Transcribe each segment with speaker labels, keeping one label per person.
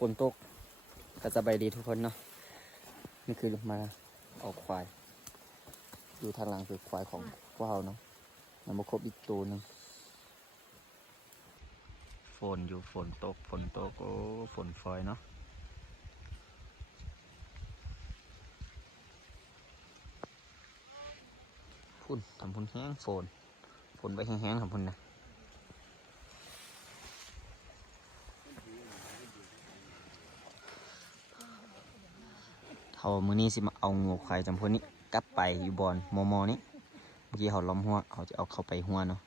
Speaker 1: ฝนตกก็สบายดีทุกคนเนาะนี่คือมาออกควายอยู่ทางหลังคือควายของพวกเราเนาะยังมาครบอีกตัวหนึงฝนอยู่ฝนตกฝนตกโอ้ฝนฟอยเนาะพุ่นทำพุ่นแห้งฝนฝนไปแห้งๆทำพุ่นนะ เขามือนี้สิมาเอางูควายจำพวกนี้กลับไปอยู่บอนมอมอนี้เมื่อกี้เขาล้อมหัวเขาจะเอาเข้าไปหัวเนาะ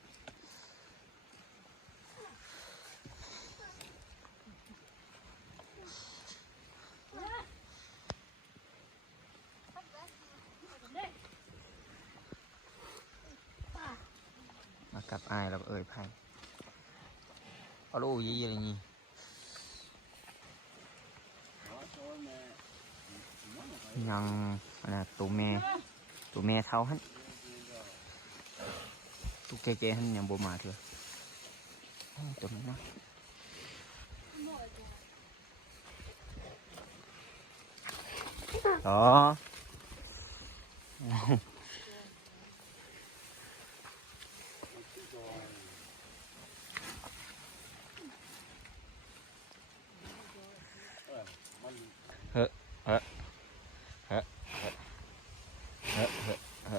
Speaker 1: มากับอายแล้วก็เอ่ยไพ่เอาลูกยี่อะไรงี้ ยังอันนะตัวแม่ตัวแม่เท่าหันตัวแก่ๆหันยังบ่มาเถอะตัวนี้นะอ๋อเฮ้อเฮ้อ เฮ้เฮ้เฮ้เฮ้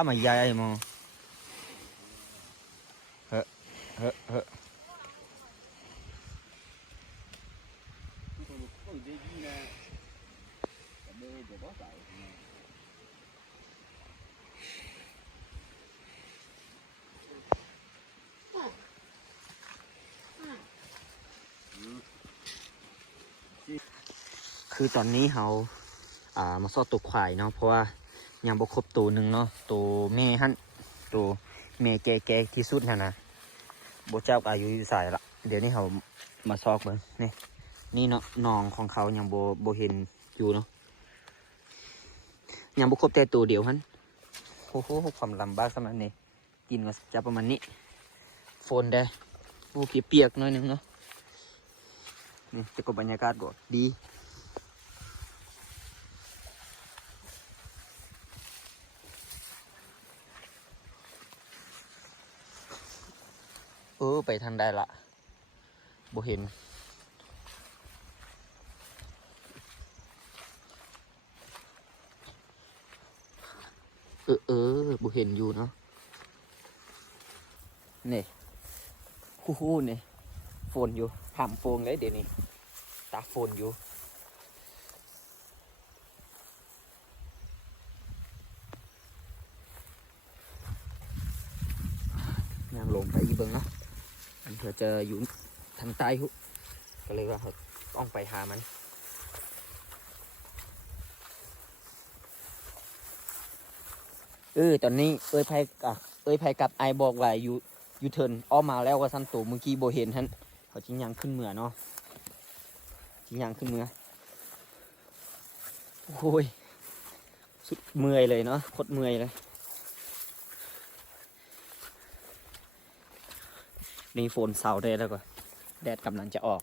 Speaker 1: ข้ามาใหญ่มองเฮ้เฮ้เฮ้คือตอนนี้เราอ่ามาซอดตัวควายเนาะเพราะว่า ยังบ่ครบตัวหนึ่งเนาะตัวแม่หันตัวแม่แก่ๆที่สุดนะนะบเจ้ากอายุยู่สายละเดี๋ยวนี้เรามาซอกเบิ่งนี่นี่เนาะน้องของเขายังโบ่บ่เห็นอยู่เนาะยังบ่ครบแต่ตัวเดียวหันโอ้โหความลำบากสำหรับนี่กินก็จะประมาณนี้ฝนได้โอ้เปียกๆหน่อยนึงเนาะนี่จะก็บรรยากาศก็ดี เออไปทางใดละบ่เห็น เออเออบ่เห็นอยู่เนาะนี่ฮู้ฮู้นี่ฝนอยู่ห้ามโฟงเลยเดี๋ยวนี้ ตาฝนอยู่ย่างลงไปอีเบิงเนาะ อันเผื่อจะอยู่ทางใต้หุก็เลยว่าเขาต้องไปหามันเออตอนนี้เอ้ยไพกับเอ้ยไพกับไอบอกว่าอยู่ยูเทิร์นอ้อมมาแล้วว่าสั้นตูเมื่อกี้โบเห็นท่านเขาจิงยังขึ้นเมือเนาะจิงยังขึ้นเมือโอ้ยสุดเมื่อยเลยเนาะโคตรเมื่อยเลย นี่โฟนเสาได้แล้วก็ แดดกำลังจะออก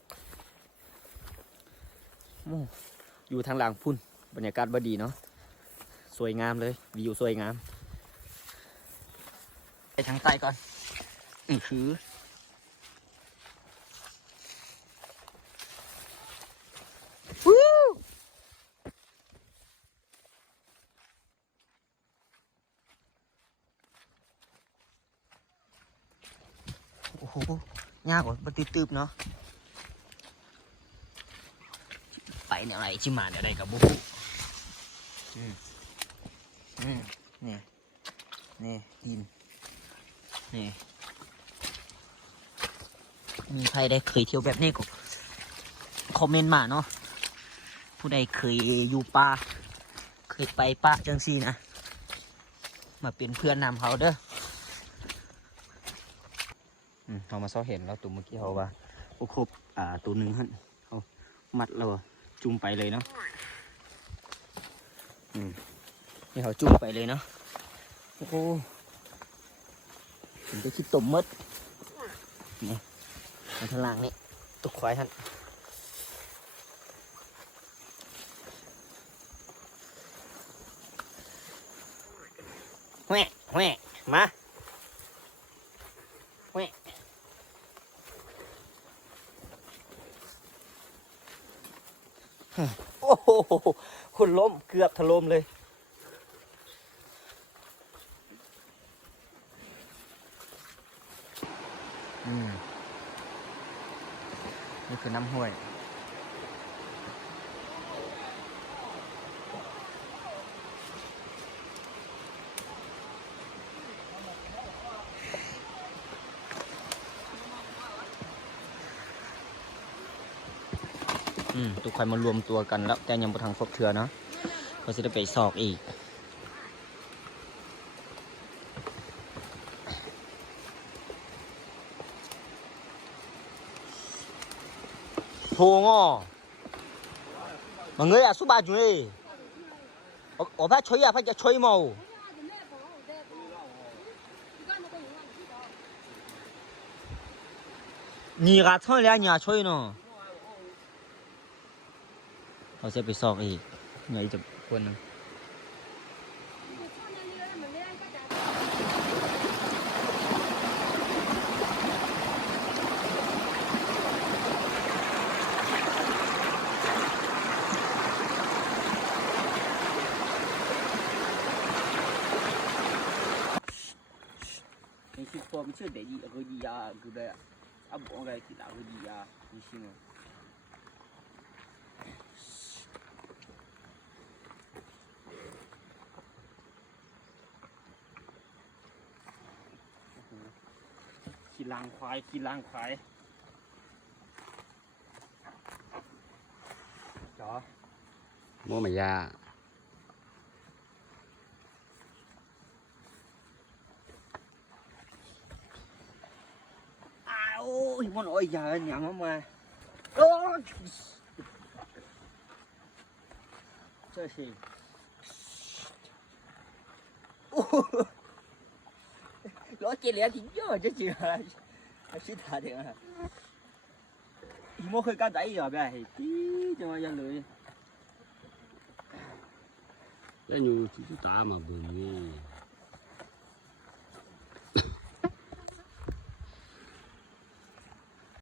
Speaker 1: อยู่ทางหลังพุ่น บรรยากาศบดีเนาะสวยงามเลย วิวสวยงาม ไปทางใต้ก่อน อือคือวู้ โอ้โหยากกว่าปฏิตืบเนาะไปแนวไหนชิมาแนวใดกับบุกอืมอืมนี่นี่ดินนี่มีใครได้เคยเที่ยวแบบนี้ก็คอมเมนต์มาเนาะผู้ใดเคยอยู่ป่าเคยไปป่าจังซี่นะมาเป็นเพื่อนนำเขาเด้อ เขามาซ้อเห็นแล้วตัวเมื่อกี้เขาว่าโอ้ครบอ่าตัวหนึ่งฮะเขามัดเราจุ่มไปเลยเนาะนี่เขาจุ่มไปเลยเนาะโอ้โหผมจะคิดตมมดนี่มาทางล่างนี่ตุกควายท่านแหวะแหวะมา หคุณล้มเกือบถล่มเลยอืมนี่คือน้ำห้วย อืมทุกคนมารวมตัวกันแล้ว แต่ยังบ่ทันครบเทื่อเนาะก็สิได้ไปสอกอีกโทงอ mọi người à số ba chúng đi ở phải chơi à phải chơi màu nhì gà thôi là nhà chơi nó เขาจะไปสอบอีกไงจะคนนึง你去说，你去得一个一呀，对不对？啊，不该去哪个一呀？你信吗？ ขี่ลางควายขี่ลางควายจ๋อ
Speaker 2: โมมายา
Speaker 1: อ้าวโอ้ยมัน 老铁你要听这句话还是打听啊。你莫会干咱一样呗滴这
Speaker 2: 今晚要努力这牛肚子大嘛不容易